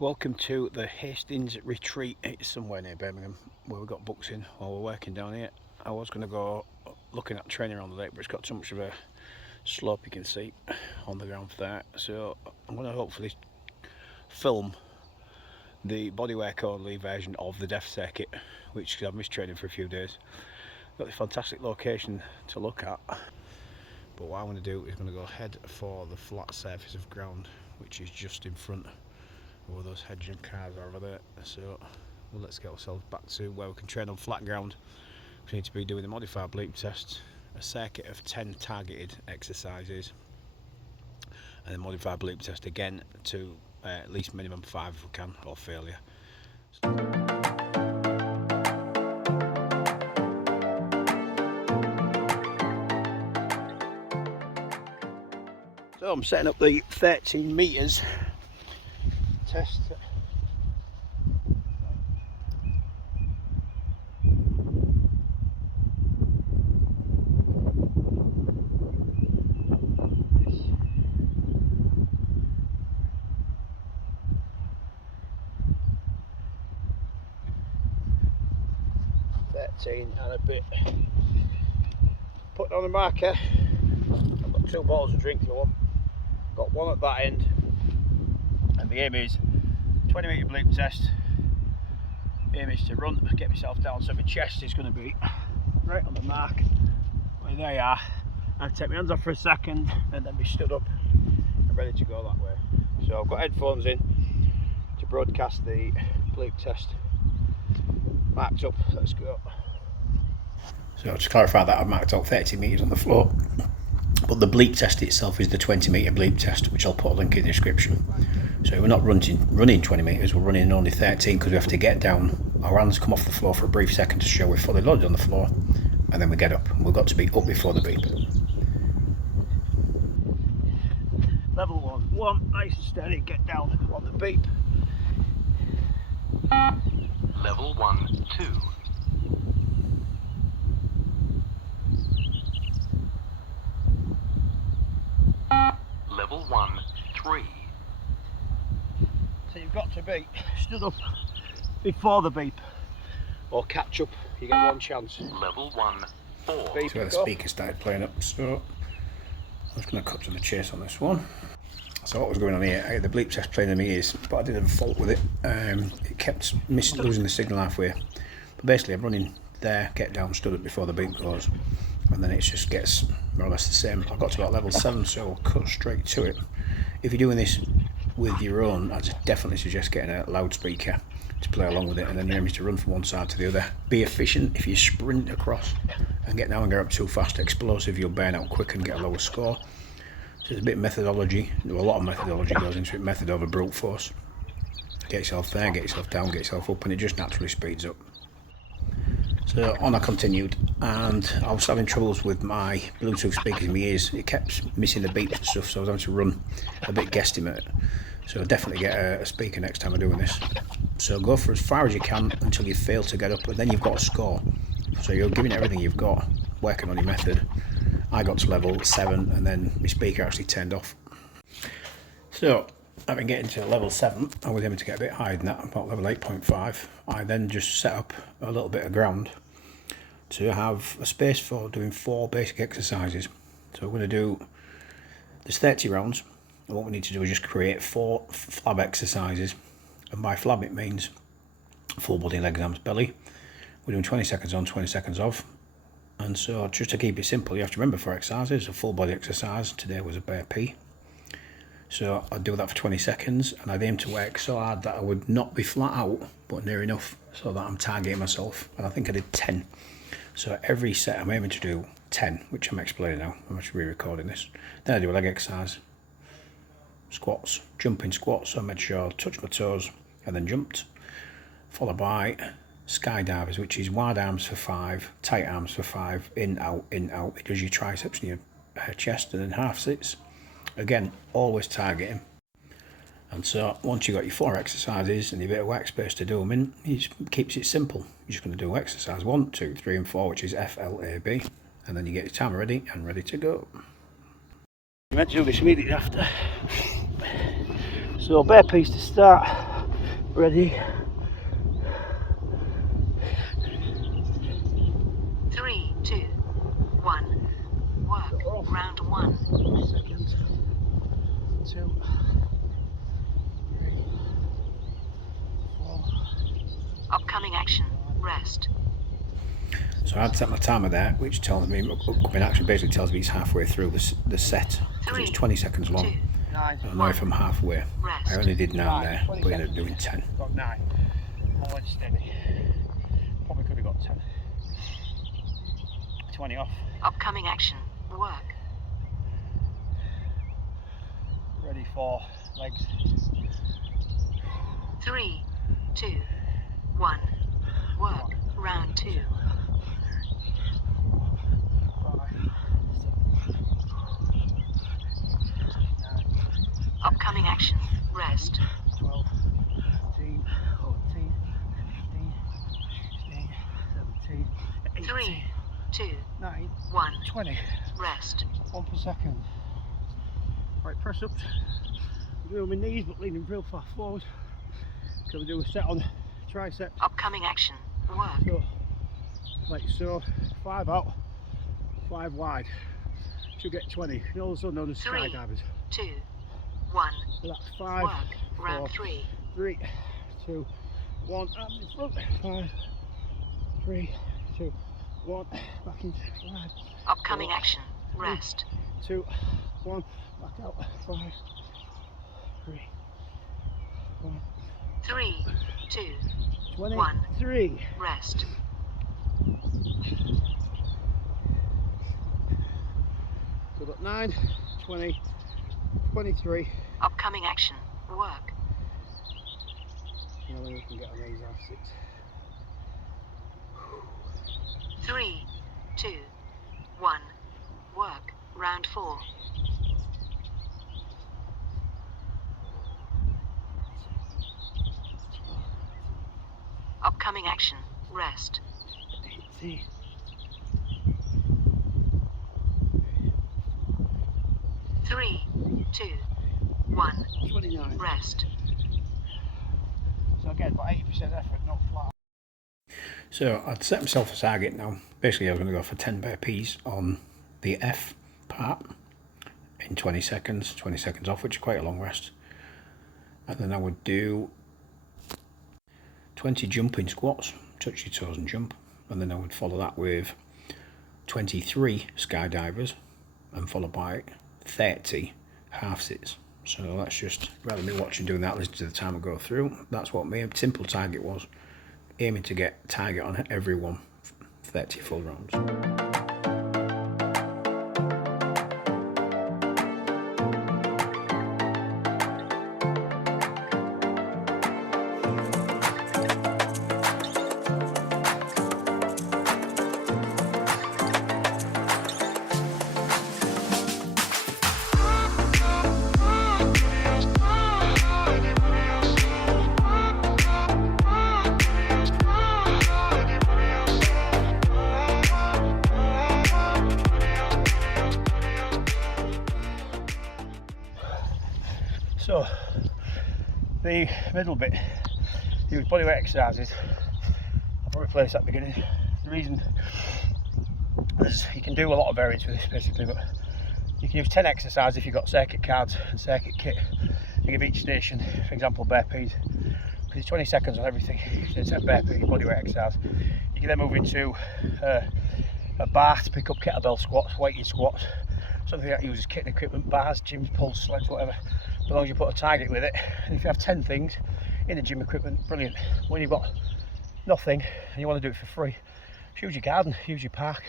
Welcome to the Hastings Retreat. It's somewhere near Birmingham where we got books in while we're working down here. I was going to go looking at training on the lake, but it's got too much of a slope you can see on the ground for that. So I'm going to hopefully film the Bodyweight only version of the Death Circuit, which I've missed training for a few days. Got this fantastic location to look at, but what I'm going to do is going to go head for the flat surface of ground, which is just in front of those hedge and cars over there. So well, let's get ourselves back to where we can train on flat ground. We need to be doing the modified bleep test, a circuit of 10 targeted exercises, and the modified bleep test again to at least minimum 5 if we can, or failure. So I'm setting up the 13 metres test. And a bit. Put on the marker. I've got 2 bottles of drink in one. Got one at that end, and the aim is 20 metre bleep test. Aim is to run, get myself down so my chest is going to be right on the mark. Well, there you are. I take my hands off for a second and then be stood up and ready to go that way. So I've got headphones in to broadcast the bleep test. Marked up, let's go. So to clarify that, I've marked out 30 metres on the floor, but the bleep test itself is the 20 metre bleep test, which I'll put a link in the description. So we're not running 20 metres, we're running only 13 because we have to get down. Our hands come off the floor for a brief second to show we're fully loaded on the floor, and then we get up. We've got to be up before the beep. Level 1, nice and steady, get down on the beep. Level 1, 2. Level 1, 3. So you've got to be stood up before the beep, or catch up, you get one chance. Level 1, 4. Beep, so the speaker started playing up, so I'm just going to cut to the chase on this one. So what was going on here, I had the bleep test playing in my ears, but I did have a fault with it. It kept losing the signal halfway. But basically I'm running there, get down, stood up before the beep goes, and then it just gets more or less the same. I got to about level 7, so I'll cut straight to it. If you're doing this with your own, I'd definitely suggest getting a loudspeaker to play along with it, and then you're able to run from one side to the other. Be efficient. If you sprint across and get down and get up too fast, explosive, you'll burn out quick and get a lower score. So there's a bit of methodology, a lot of methodology goes into it, method over brute force. Get yourself there, get yourself down, get yourself up, and it just naturally speeds up. So on I continued, and I was having troubles with my Bluetooth speakers in my ears. It kept missing the beeps and stuff, so I was having to run a bit guesstimate. So definitely get a speaker next time I'm doing this. So go for as far as you can until you fail to get up, and then you've got a score. So you're giving it everything you've got, working on your method. I got to level 7 and then my speaker actually turned off. So having getting to level 7, I was able to get a bit higher than that, about level 8.5. I then just set up a little bit of ground to have a space for doing 4 basic exercises. So we're going to do, there's 30 rounds, and what we need to do is just create 4 flab exercises. And by flab it means full body, legs, arms, belly. We're doing 20 seconds on, 20 seconds off. And so just to keep it simple, you have to remember 4 exercises. A full body exercise today was a bare P. So I'd do that for 20 seconds, and I'd aim to work so hard that I would not be flat out, but near enough, so that I'm targeting myself. And I think I did 10. So every set I'm aiming to do 10, which I'm explaining now. I'm actually re-recording this. Then I do a leg exercise, squats, jumping squats. So I made sure I touched my toes and then jumped, followed by skydivers, which is wide arms for 5, tight arms for 5, in, out, it does your triceps and your chest, and then half sits. Again, always targeting. And so once you've got your 4 exercises and your bit of workspace to do them in, it keeps it simple. You're just going to do exercise 1, 2, 3 and 4, which is FLAB, and then you get your timer ready and ready to go. You meant to do this immediately after. So bare piece to start. Ready? 3, 2, 1. Work. Round 1. Seconds. 2, 3, 4. Upcoming action. Rest. So I'd set my timer there, which tells me upcoming action basically tells me it's halfway through the set, because it's 20 seconds long. 9. And I know if I'm halfway. I only did 9 there, but I ended up doing 10. Got 9. I went steady. Probably could have got 10. 20 off. Upcoming action. Work. Ready for legs. 3, 2, 1. Work. Round 2. 5, 9, Upcoming action. Rest. 12, 13, 14, 15, 16, 17, 18, 3, 2, 9, 1. 20. Rest. 1 per second. Right, press up. I'm doing my knees but leaning real far forward. So we do a set on triceps. Upcoming action. Work. So, like so, 5 out, 5 wide. Should get 20. You're also known as 3, skydivers. 2, 1. So that's 5, Work. 4, Round 3. 3, 2, 1, and in front. 5, 3, 2, 1, back into 5. Upcoming 4, action. Rest. 2, 1, back out. 5, 3, 1, 3, 2, 20, 1. 3. Rest. So we've got 9, 20, 23. Upcoming action. Work. Now we can get on these half 6. 3, 2, 1. Work. Round 4. Upcoming action. Rest. 80. 3, 2, 1. 29. Rest. So again, about 80% effort, not flat. So I'd set myself a target now. Basically I was going to go for 10 burpees on the F part in 20 seconds off, which is quite a long rest. And then I would do 20 jumping squats, touch your toes and jump. And then I would follow that with 23 skydivers and followed by 30 half sits. So that's just, rather than me watching doing that, listen to the timer go through. That's what my simple target was. Aiming to get target on every one, 30 full rounds. So the middle bit, use bodyweight exercises. I'll probably place at the beginning. The reason is you can do a lot of variants with this basically, but you can use 10 exercises if you've got circuit cards and circuit kit. You give each station, for example, burpees, because it's 20 seconds on everything. So 10 burpees, bodyweight exercise. You can then move into a bar to pick up kettlebell squats, weighted squats, something that uses kit and equipment, bars, gyms, pulse, sleds, whatever. As long as you put a target with it, and if you have 10 things in the gym equipment, brilliant. When you've got nothing and you want to do it for free, just use your garden, use your park,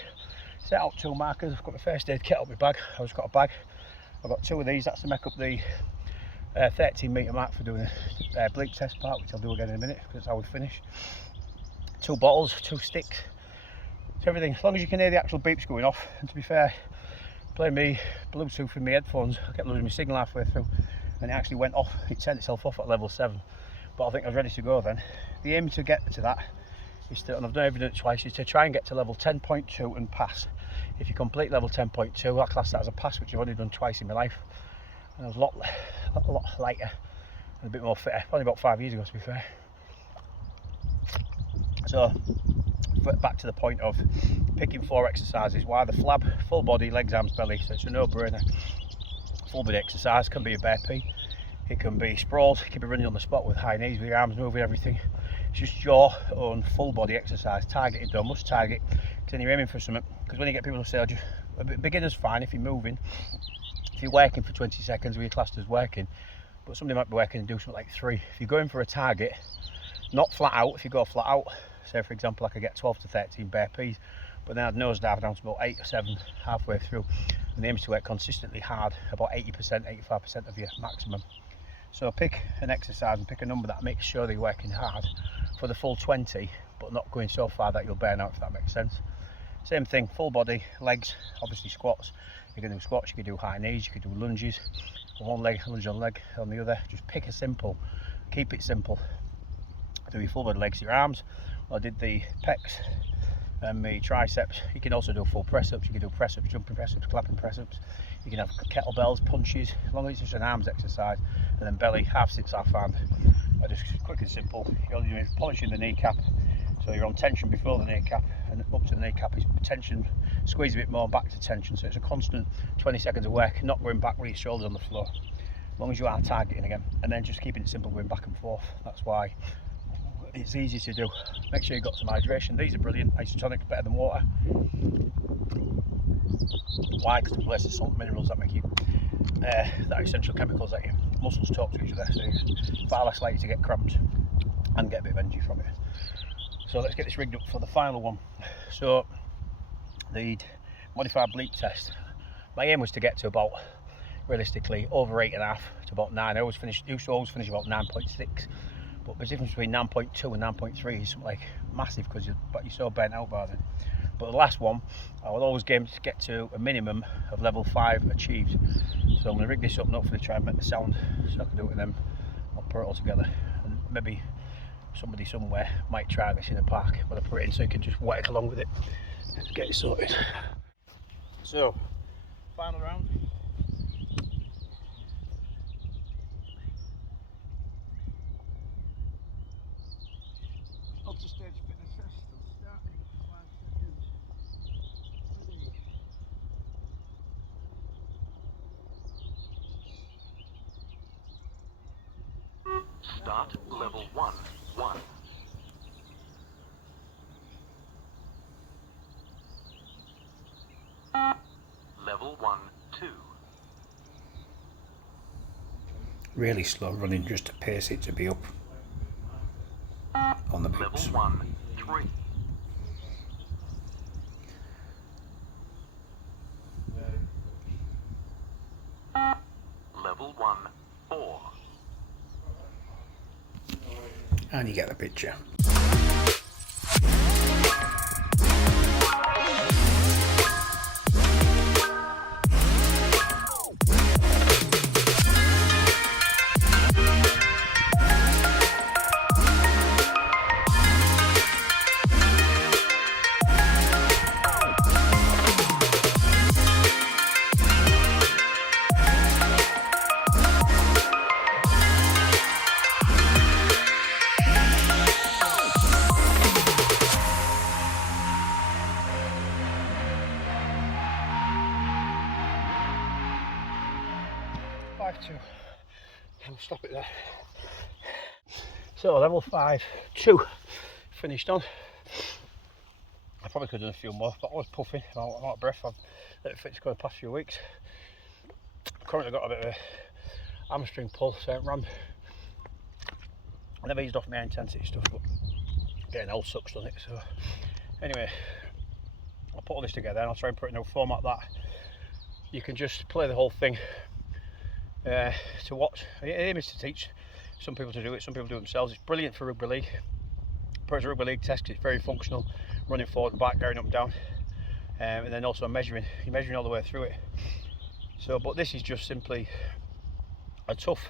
set out 2 markers. I've got my first aid kit up my bag. I've just got a bag. I've got 2 of these. That's to make up the 13 metre mark for doing a bleep test part, which I'll do again in a minute because that's how we finish. 2 bottles, 2 sticks, so everything. As long as you can hear the actual beeps going off. And to be fair, playing me Bluetooth in my headphones, I kept losing my signal halfway through. And it actually went off, it turned itself off at level 7, but I think I was ready to go then. The aim to get to that is to, and I've done it twice, is to try and get to level 10.2 and pass. If you complete level 10.2, I class that as a pass, which I've only done twice in my life, and I was a lot lighter a bit more fit, probably about 5 years ago to be fair. So back to the point of picking 4 exercises. Why the flab, full body, legs, arms, belly, so it's a no-brainer. Full body exercise can be a burpee, it can be sprawls, it can be running on the spot with high knees, with your arms moving, everything. It's just your own full body exercise, targeted though, must target, because then you're aiming for something. Because when you get people who say, a beginner's fine if you're moving, if you're working for 20 seconds with your class as working, but somebody might be working and do something like 3. If you're going for a target, not flat out, if you go flat out, say for example I could get 12 to 13 burpees, but then I'd nosedive down to about 8 or 7 halfway through, and the aim is to work consistently hard, about 80%, 85% of your maximum. So pick an exercise and pick a number that makes sure that you're working hard for the full 20, but not going so far that you'll burn out, if that makes sense. Same thing, full body, legs, obviously squats. You can do squats, you can do high knees, you can do lunges, on one leg, lunge on leg, on the other. Just pick a simple, keep it simple. Do your full body legs, your arms. I did the pecs and my triceps. You can also do full press ups, you can do press ups, jumping press ups, clapping press ups. You can have kettlebells, punches, as long as it's just an arms exercise. And then belly, half sits, half hand. Just quick and simple. You're only doing polishing the kneecap, so you're on tension before the kneecap, and up to the kneecap is tension, squeeze a bit more, back to tension. So it's a constant 20 seconds of work, not going back with your shoulders on the floor, as long as you are targeting again, and then just keeping it simple, going back and forth. That's why it's easy to do. Make sure you've got some hydration. These are brilliant. Isotonic, better than water. Why? Because it replaces salt and minerals that make you that essential chemicals that your muscles talk to each other, so you're far less likely to get cramps and get a bit of energy from it. So let's get this rigged up for the final one. So the modified bleep test, my aim was to get to about, realistically, over 8.5 to about 9. I used to always finish about 9.6, but the difference between 9.2 and 9.3 is like massive, because you're so burnt out by then. But the last one, I would always aim to get to a minimum of level 5 achieved. So I'm going to rig this up and hopefully try and make the sound so I can do it with them. I'll put it all together, and maybe somebody somewhere might try this in the park when I put it in, so you can just work along with it and get it sorted. So, final round. Up to stage fitness test. I'll start in 5 seconds. Start level 1, 1. Level 1, 2. Really slow running just to pace it to be up on the Level boots. 1, 3. Level 1, 4. And you get the picture. I'll stop it there. So level 5, 2 finished on. I probably could have done a few more, but I was puffing. I'm out of breath. I've let it fitness go the past few weeks. Currently got a bit of a hamstring pull, so I ran. I never eased off my intensity stuff, but getting old sucks on it. So anyway, I'll put all this together and I'll try and put it in a format that you can just play the whole thing to watch. The aim is to teach some people to do it, some people do it themselves. It's brilliant for rugby league. Put it as a rugby league test because it's very functional, running forward and back, going up and down, and then also measuring. You're measuring all the way through it. So, but this is just simply a tough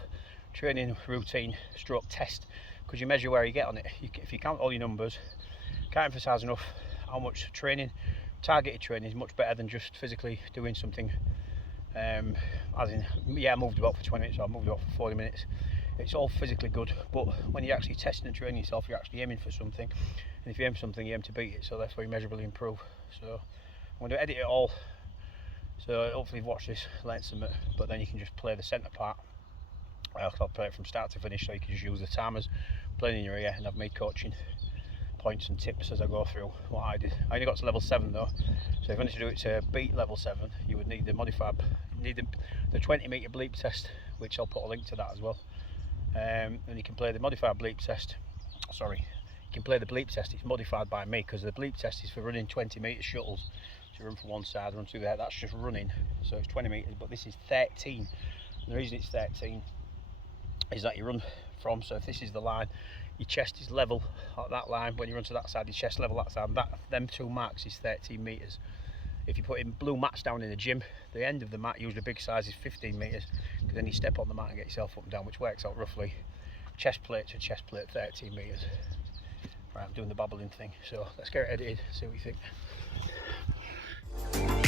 training routine stroke test, because you measure where you get on it. If you count all your numbers, can't emphasize enough how much training, targeted training, is much better than just physically doing something. As in, yeah, I moved about for 20 minutes, or I moved about for 40 minutes. it's all physically good, but when you're actually testing and training yourself, you're actually aiming for something, and if you aim for something, you aim to beat it, so therefore you measurably improve. So I'm going to edit it all, so hopefully you've watched this, learned something, but then you can just play the centre part. I'll play it from start to finish, so you can just use the timers playing in your ear and have me coaching points and tips as I go through what I did. I only got to level 7 though, so if you wanted to do it to beat level 7, you would need the modified, the 20 metre bleep test, which I'll put a link to that as well. And you can play the modified bleep test. Sorry, you can play the bleep test. It's modified by me because the bleep test is for running 20 metre shuttles. So you run from one side, run through there. That's just running. So it's 20 metres, but this is 13. And the reason it's 13 is that you run from. So if this is the line, your chest is level at that line. When you run to that side, your chest level that side. Them 2 marks is 13 metres. If you put in blue mats down in the gym, the end of the mat, usually big size, is 15 metres, because then you step on the mat and get yourself up and down, which works out roughly chest plate to chest plate 13 metres. Right, I'm doing the babbling thing, so let's get it edited, see what you think.